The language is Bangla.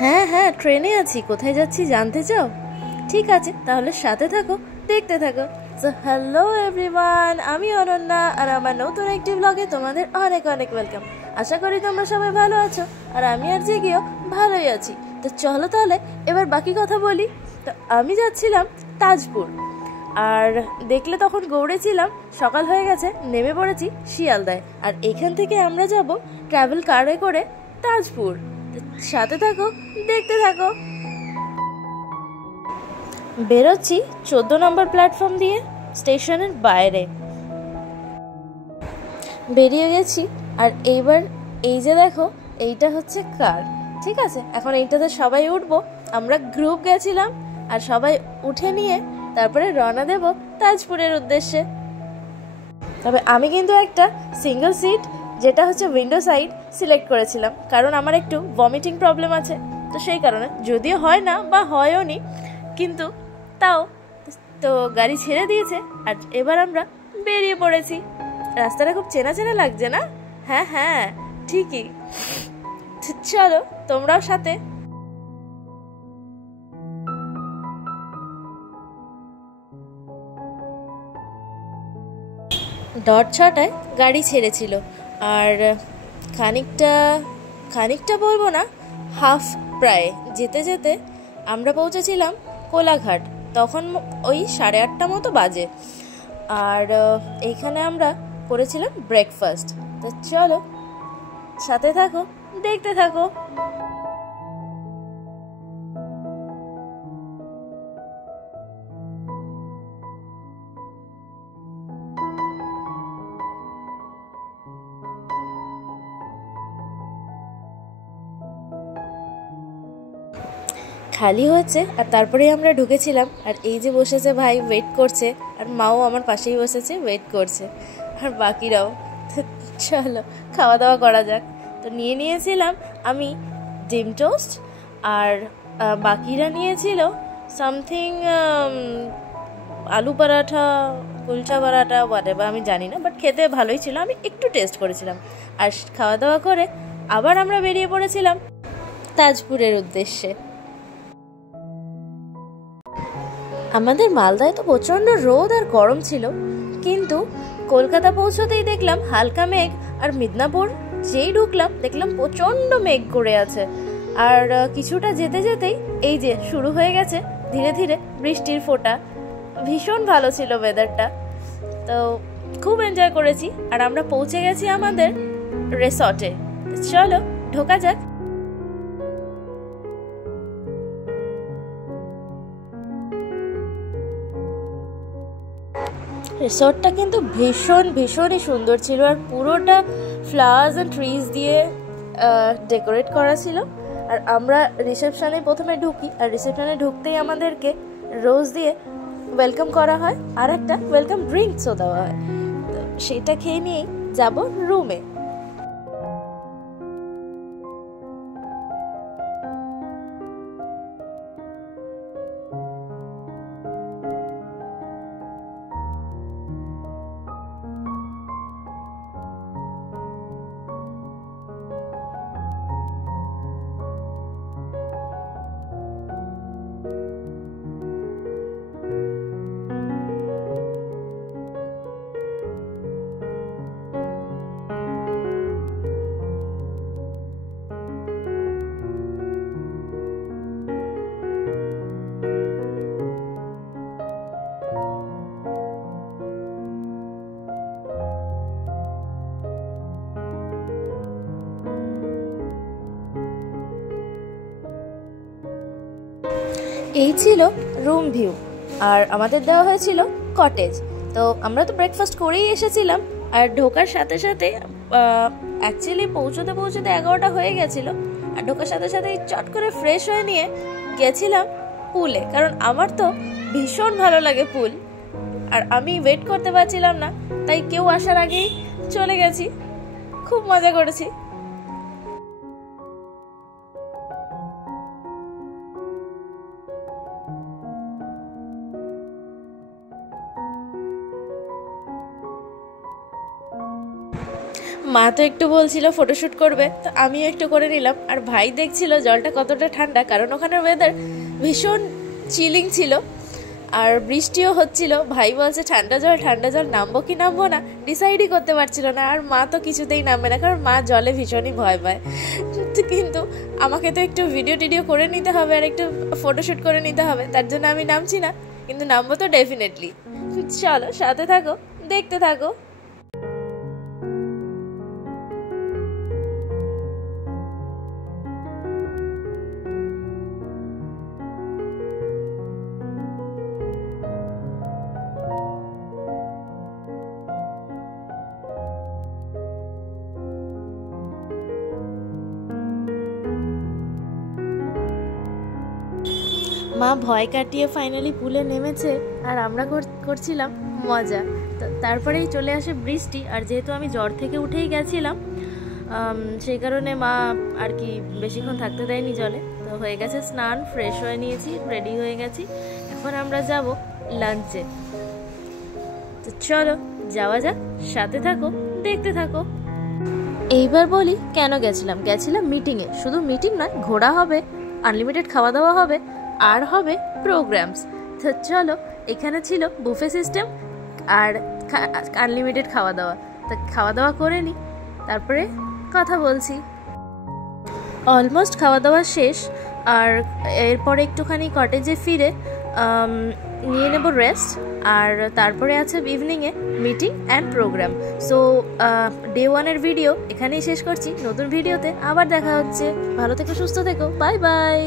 হ্যাঁ হ্যাঁ, ট্রেনে আছি। কোথায় যাচ্ছি জানতে চাও? ঠিক আছে, তাহলে সাথে থাকো, দেখতে থাকো। সো হ্যালো এভরিওয়ান, আমি অনন্যা, আর আমার নতুন একটি ব্লগে তোমাদের অনেক অনেক ওয়েলকাম। আশা করি তোমরা সবাই ভালো আছো, আর আমি আর জিগিও ভালোই আছি। তো চলো তাহলে এবার বাকি কথা বলি। তো আমি যাচ্ছিলাম তাজপুর, আর দেখলে তখন গৌড়েছিলাম, সকাল হয়ে গেছে, নেমে পড়েছি শিয়ালদায়, আর এখান থেকে আমরা যাব ট্রাভেল কারে করে তাজপুর। সাথে থাকো, দেখতে থাকো। বেরোচ্ছি 14 নম্বর প্ল্যাটফর্ম দিয়ে, স্টেশনের বাইরে বেরিয়ে গেছি। আর এইবার এই যে দেখো, এইটা হচ্ছে কার, ঠিক আছে? এখন এইটাতে সবাই উঠবো। আমরা গ্রুপ গেছিলাম, আর সবাই উঠে নিয়ে তারপরে রওনা দেব তাজপুরের উদ্দেশ্যে। তবে আমি কিন্তু একটা সিঙ্গেল সিট, যেটা হচ্ছে উইন্ডো সাইড, সিলেক্ট করেছিলাম, কারণ আমার একটু ভমিটিং প্রবলেম আছে। তো সেই কারণে, যদিও হয় না বা হয়ও নি, কিন্তু তাও তো গাড়ি ছেড়ে দিয়েছে, আর এবার আমরা বেরিয়ে পড়েছি। রাস্তাটা খুব চেনা চেনা লাগছে না? হ্যাঁ হ্যাঁ, ঠিকই। চলো তোমরাও সাথে। ডট 6টায় গাড়ি ছেড়েছিল, আর খানিকটা খানিকটা বলবো না, হাফ প্রায় যেতে যেতে আমরা পৌঁছেছিলাম কোলাঘাট। তখন ওই 8:30 মতো বাজে, আর এইখানে আমরা করেছিলাম ব্রেকফাস্ট। তো চলো সাথে থাকো, দেখতে থাকো। খালি হয়েছে, আর তারপরেই আমরা ঢুকেছিলাম। আর এই যে বসেছে ভাই, ওয়েট করছে, আর মাও আমার পাশেই বসেছে, ওয়েট করছে, আর বাকিরাও। তো চলো খাওয়া দাওয়া করা যাক। তো নিয়েছিলাম আমি ডিম টোস্ট, আর বাকিরা নিয়েছিল সামথিং আলু পরাঠা, কুলচা পরাঠা, হোয়াটএভার, আমি জানি না, বাট খেতে ভালোই ছিল। আমি একটু টেস্ট করেছিলাম, আর খাওয়া দাওয়া করে আবার আমরা বেরিয়ে পড়েছিলাম তাজপুরের উদ্দেশ্যে। আমাদের মালদায় তো প্রচণ্ড রোদ আর গরম ছিল, কিন্তু কলকাতা পৌঁছতেই দেখলাম হালকা মেঘ, আর মিদনাপুর যেই ঢুকলাম দেখলাম প্রচণ্ড মেঘ করে আছে। আর কিছুটা যেতে যেতেই এই যে শুরু হয়ে গেছে ধীরে ধীরে বৃষ্টির ফোঁটা। ভীষণ ভালো ছিল ওয়েদারটা, তো খুব এনজয় করেছি। আর আমরা পৌঁছে গেছি আমাদের রিসর্টে। চলো ঢোকা যাক। রিসর্টটা কিন্তু ভীষণই সুন্দর ছিল, আর পুরোটা ফ্লাওয়ার্স অ্যান্ড ট্রিজ দিয়ে ডেকোরেট করা ছিল। আর আমরা রিসেপশনে প্রথমে ঢুকি, আর রিসেপশনে ঢুকতেই আমাদেরকে রোজ দিয়ে ওয়েলকাম করা হয়, আর একটা ওয়েলকাম ড্রিঙ্কসও দেওয়া হয়। তো সেটা খেয়ে নিয়েই যাব রুমে। এই ছিল রুম ভিউ, আর আমাদের দেওয়া হয়েছিল কটেজ। তো আমরা তো ব্রেকফাস্ট করেই এসেছিলাম, আর ঢোকার সাথে সাথে অ্যাকচুয়ালি পৌঁছতে 11টা হয়ে গেছিলো। আর ঢোকার সাথে সাথে চট করে ফ্রেশ হয়ে নিয়ে গেছিলাম পুলে, কারণ আমার তো ভীষণ ভালো লাগে পুল। আর আমি ওয়েট করতে পারছিলাম না, তাই কেউ আসার আগেই চলে গেছি। খুব মজা করেছি। মা তো একটু বলছিল ফটোশ্যুট করবে, তো আমিও একটু করে নিলাম। আর ভাই দেখছিল জলটা কতটা ঠান্ডা, কারণ ওখানের ওয়েদার ভীষণ চিলিং ছিল আর বৃষ্টিও হচ্ছিল। ভাই বলছে ঠান্ডা জল নামবো কি নামবো না ডিসাইডই করতে পারছিল না। আর মা তো কিছুতেই নামবে না, কারণ মা জলে ভীষণই ভয় পায়। কিন্তু আমাকে তো একটু ভিডিও করে নিতে হবে আর একটু ফটোশ্যুট করে নিতে হবে, তার জন্য আমি নামছি না, কিন্তু নামবো তো ডেফিনেটলি। চলো সাথে থাকো, দেখতে থাকো। মা ভয় কাটিয়ে ফাইনালি পুলে নেমেছে আর আমরা করছিলাম মজা। তারপরেই চলে আসে বৃষ্টি। আর যেহেতু আমি জ্বর থেকে উঠেই গেছিলাম, সেই কারণে মা আর কি বেশিক্ষণ থাকতে দেয়নি জলে। তো হয়ে গেছে স্নান, ফ্রেশ হয়ে নিয়েছি, রেডি হয়ে গেছি। এখন আমরা যাব লাঞ্চে। তো চলো যাওয়া যাক, সাথে থাকো, দেখতে থাকো। এইবার বলি কেন গেছিলাম মিটিংয়ে। শুধু মিটিং নয়, ঘোরা হবে, আনলিমিটেড খাওয়া দাওয়া হবে, আর হবে প্রোগ্রামস। তো চলো, এখানে ছিল বুফে সিস্টেম আর আনলিমিটেড খাওয়া দাওয়া। তো খাওয়া দাওয়া করে নিই, তারপরে কথা বলছি। অলমোস্ট খাওয়া দাওয়া শেষ, আর এরপরে একটুখানি কটেজে ফিরে নিয়ে নেব রেস্ট। আর তারপরে আছে ইভিনিংয়ে meeting and programme. So day 1-এর ভিডিও এখানেই শেষ করছি। নতুন ভিডিওতে আবার দেখা হচ্ছে। ভালো থেকো, সুস্থ থেকো, বাই বাই।